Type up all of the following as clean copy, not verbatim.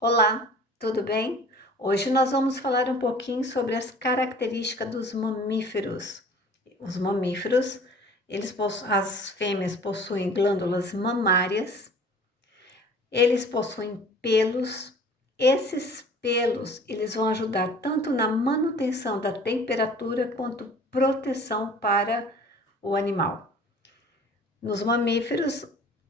Olá, tudo bem? Hoje nós vamos falar um pouquinho sobre as características dos mamíferos. Os mamíferos, as fêmeas possuem glândulas mamárias, eles possuem pelos. Esses pelos, eles vão ajudar tanto na manutenção da temperatura quanto proteção para o animal. Nos mamíferos,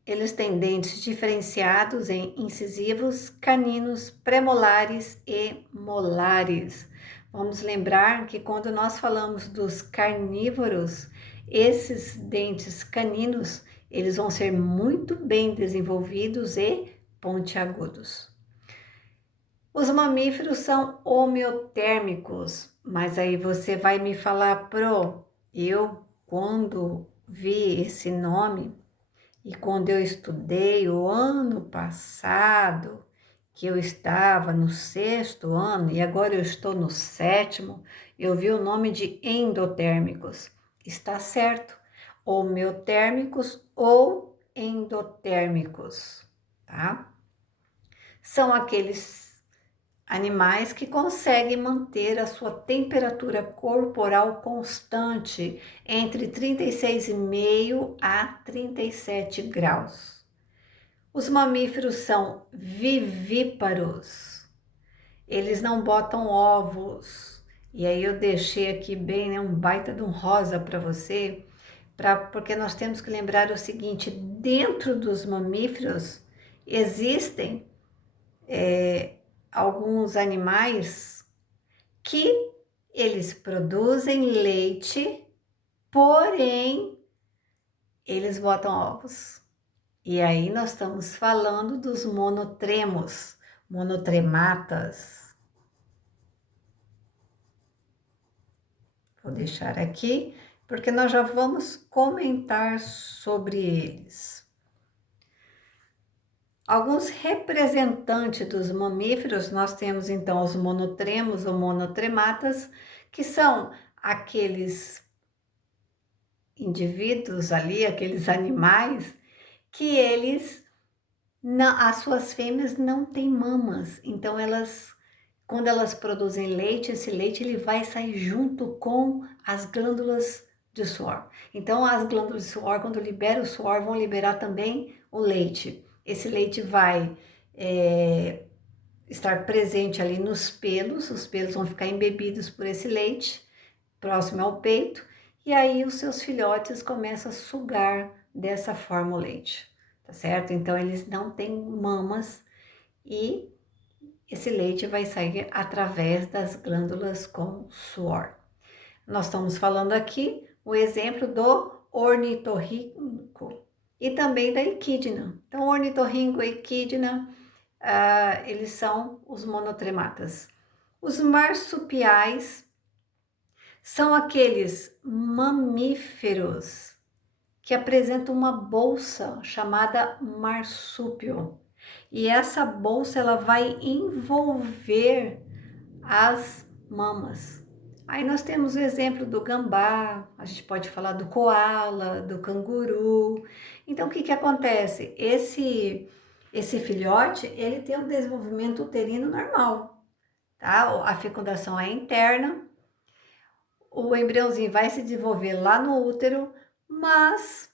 eles têm dentes diferenciados em incisivos, caninos, premolares e molares. Vamos lembrar que quando nós falamos dos carnívoros, esses dentes caninos, eles vão ser muito bem desenvolvidos e pontiagudos. Os mamíferos são homeotérmicos, mas aí você vai me falar, eu quando vi esse nome e quando eu estudei o ano passado, que eu estava no sexto ano e agora eu estou no sétimo, eu vi o nome de endotérmicos. Está certo, homeotérmicos ou endotérmicos, tá? São aqueles animais que conseguem manter a sua temperatura corporal constante entre 36,5 a 37 graus. Os mamíferos são vivíparos, eles não botam ovos. E aí eu deixei aqui bem, né, um baita de um rosa para você, porque nós temos que lembrar o seguinte: dentro dos mamíferos existem alguns animais que eles produzem leite, porém eles botam ovos. E aí nós estamos falando dos monotremos, monotrematas. Vou deixar aqui porque nós já vamos comentar sobre eles. Alguns representantes dos mamíferos, nós temos então os monotremos ou monotrematas, que são aqueles indivíduos ali, aqueles animais, que as suas fêmeas não têm mamas, então quando elas produzem leite, esse leite ele vai sair junto com as glândulas de suor. Então as glândulas de suor, quando libera o suor, vão liberar também o leite. Esse leite vai estar presente ali nos pelos, os pelos vão ficar embebidos por esse leite, próximo ao peito, e aí os seus filhotes começam a sugar dessa forma o leite, tá certo? Então eles não têm mamas e esse leite vai sair através das glândulas com suor. Nós estamos falando aqui o exemplo do ornitorrinco e também da equidna. Então, ornitorrinco e equidna, eles são os monotrematas. Os marsupiais são aqueles mamíferos que apresentam uma bolsa chamada marsúpio. E essa bolsa ela vai envolver as mamas. Aí nós temos o exemplo do gambá, a gente pode falar do coala, do canguru. Então o que que acontece? Esse filhote, ele tem um desenvolvimento uterino normal, tá? A fecundação é interna, o embriãozinho vai se desenvolver lá no útero, mas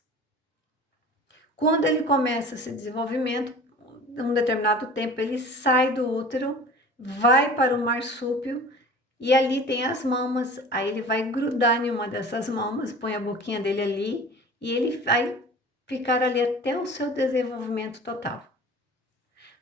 quando ele começa esse desenvolvimento, um determinado tempo ele sai do útero, vai para o marsúpio e ali tem as mamas. Aí ele vai grudar em uma dessas mamas, põe a boquinha dele ali e ele vai ficar ali até o seu desenvolvimento total.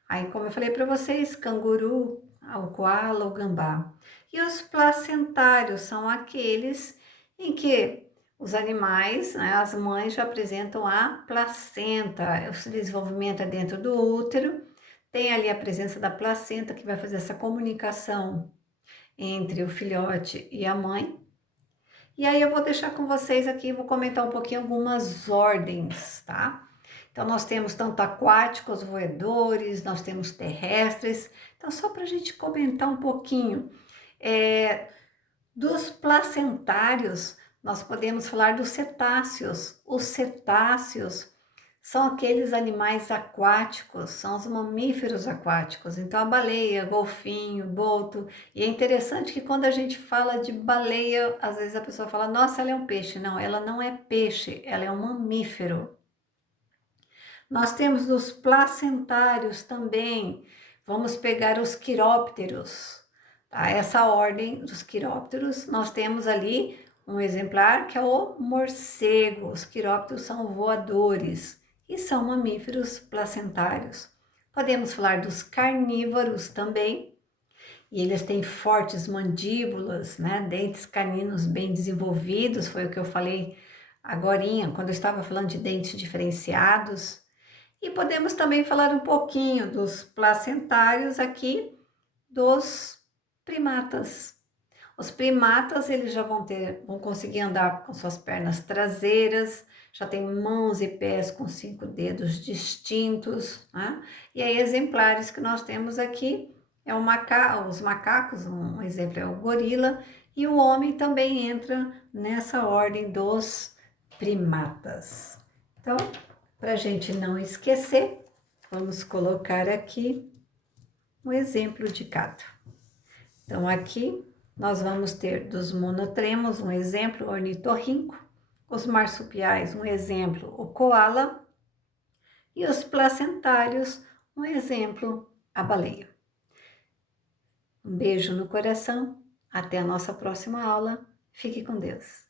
Aí, como eu falei para vocês, canguru, o koala, o gambá. E os placentários são aqueles em que os animais, né, as mães já apresentam a placenta, o desenvolvimento é dentro do útero, tem ali a presença da placenta que vai fazer essa comunicação entre o filhote e a mãe. E aí eu vou deixar com vocês aqui, vou comentar um pouquinho algumas ordens, tá? Então nós temos tanto aquáticos, roedores, nós temos terrestres. Então só para a gente comentar um pouquinho, dos placentários, nós podemos falar dos cetáceos. Os cetáceos são aqueles animais aquáticos, são os mamíferos aquáticos. Então, a baleia, golfinho, boto. E é interessante que quando a gente fala de baleia, às vezes a pessoa fala, nossa, ela é um peixe. Não, ela não é peixe, ela é um mamífero. Nós temos os placentários também. Vamos pegar os quirópteros. Tá? Essa ordem dos quirópteros, nós temos ali um exemplar que é o morcego. Os quirópteros são voadores e são mamíferos placentários. Podemos falar dos carnívoros também, e eles têm fortes mandíbulas, né? Dentes caninos bem desenvolvidos, foi o que eu falei agorinha, quando eu estava falando de dentes diferenciados. E podemos também falar um pouquinho dos placentários aqui, dos primatas. Os primatas, eles já vão conseguir andar com suas pernas traseiras, já tem mãos e pés com 5 dedos distintos, né? E aí, exemplares que nós temos aqui, é os macacos, um exemplo é o gorila, e o homem também entra nessa ordem dos primatas. Então, para a gente não esquecer, vamos colocar aqui um exemplo de cada. Então, aqui nós vamos ter dos monotremos, um exemplo, o ornitorrinco, os marsupiais, um exemplo, o coala, e os placentários, um exemplo, a baleia. Um beijo no coração, até a nossa próxima aula, fique com Deus.